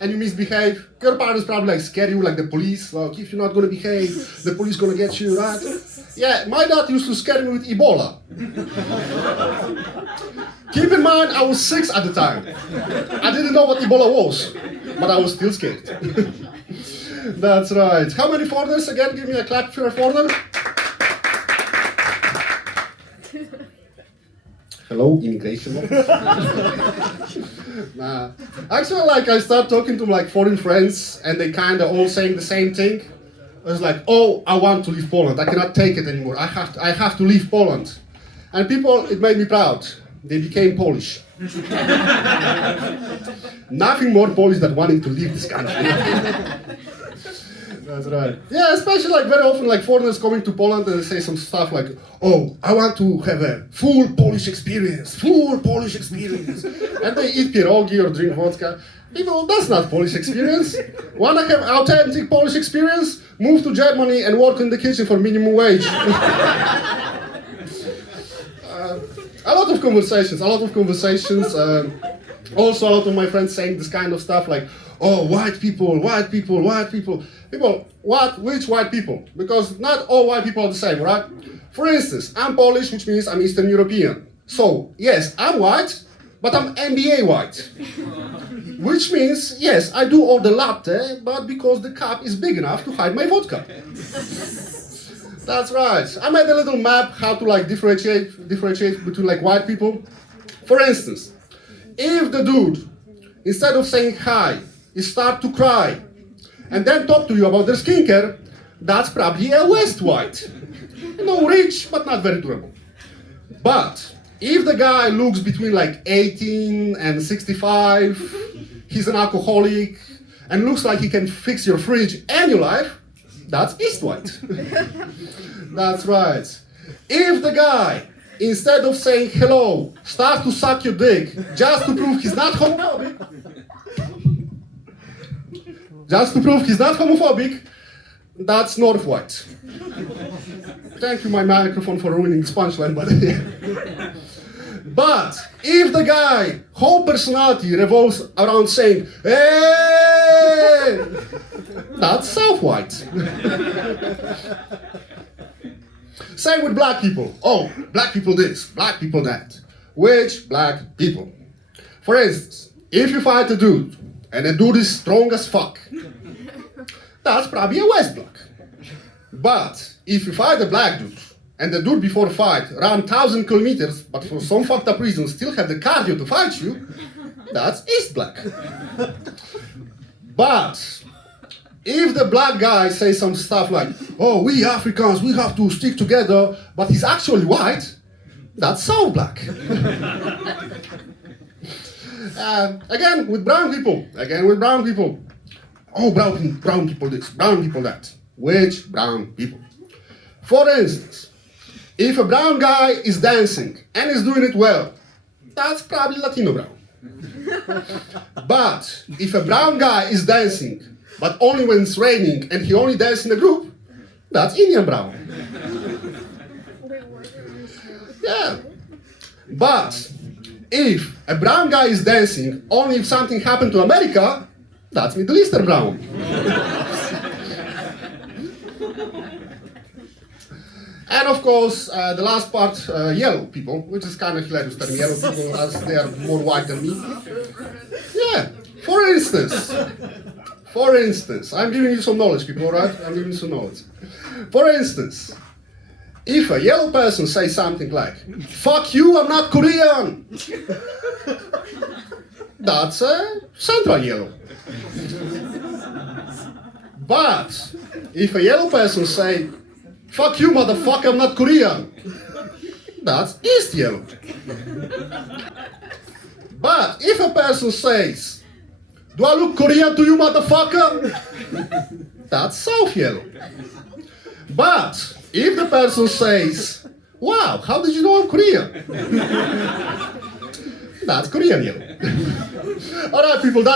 and you misbehave, your parents probably like scare you like the police. Like, if you're not gonna behave, the police gonna get you, right? Yeah, my dad used to scare me with Ebola. Keep in mind, I was 6 at the time. I didn't know what Ebola was, but I was still scared. That's right. How many foreigners again? Give me a clap for a foreigner. Hello, immigration. Nah. Actually, like I start talking to like foreign friends, and they kind of all saying the same thing. I was like, "Oh, I want to leave Poland. I cannot take it anymore. I have to leave Poland." And people, it made me proud. They became Polish. Nothing more Polish than wanting to leave this country. That's right. Yeah, especially like very often like foreigners coming to Poland and they say some stuff like, "Oh, I want to have a full Polish experience, full Polish experience." And they eat pierogi or drink vodka. People, that's not Polish experience. Wanna have authentic Polish experience? Move to Germany and work in the kitchen for minimum wage. A lot of conversations. Also, a lot of my friends saying this kind of stuff like, "Oh, white people, white people, white people." People, what? Which white people? Because not all white people are the same, right? For instance, I'm Polish, which means I'm Eastern European. So, yes, I'm white, but I'm MBA white. Which means, yes, I do order latte, but because the cup is big enough to hide my vodka. That's right. I made a little map how to like differentiate between like white people. For instance, if the dude, instead of saying hi, he start to cry, and then talk to you about their skincare, that's probably a West white. You know, rich, but not very durable. But if the guy looks between like 18 and 65, he's an alcoholic, and looks like he can fix your fridge and your life, that's East white. That's right. If the guy, instead of saying hello, starts to suck your dick just to prove he's not homophobic, that's North white. Thank you, my microphone, for ruining this punchline, but yeah. But if the guy, whole personality revolves around saying, "Hey!" that's South white. Same with black people. Oh, black people this, black people that. Which black people? For instance, if you fight a dude, and the dude is strong as fuck, that's probably a West black. But if you fight a black dude, and the dude before fight ran 1,000 kilometers, but for some fucked up reason still have the cardio to fight you, that's East black. But if the black guy says some stuff like, "Oh, we Africans, we have to stick together," but he's actually white, that's South black. Again, with brown people. Oh, brown people this, brown people that. Which brown people? For instance, if a brown guy is dancing and is doing it well, that's probably Latino brown. But if a brown guy is dancing, but only when it's raining and he only dances in a group, that's Indian brown. Yeah. But if a brown guy is dancing only if something happened to America, that's Middle Eastern brown. And of course, the last part, yellow people, which is kind of hilarious term, yellow people, as they are more white than me. Yeah, for instance, I'm giving you some knowledge, people, right? I'm giving you some knowledge. For instance, if a yellow person says something like, "Fuck you, I'm not Korean," that's a Central yellow. But if a yellow person say, "Fuck you, motherfucker, I'm not Korean," that's East yellow. But if a person says, "Do I look Korean to you, motherfucker?" that's South yellow. But if the person says, "Wow, how did you know I'm Korean?" that's Korean yellow. All right, people.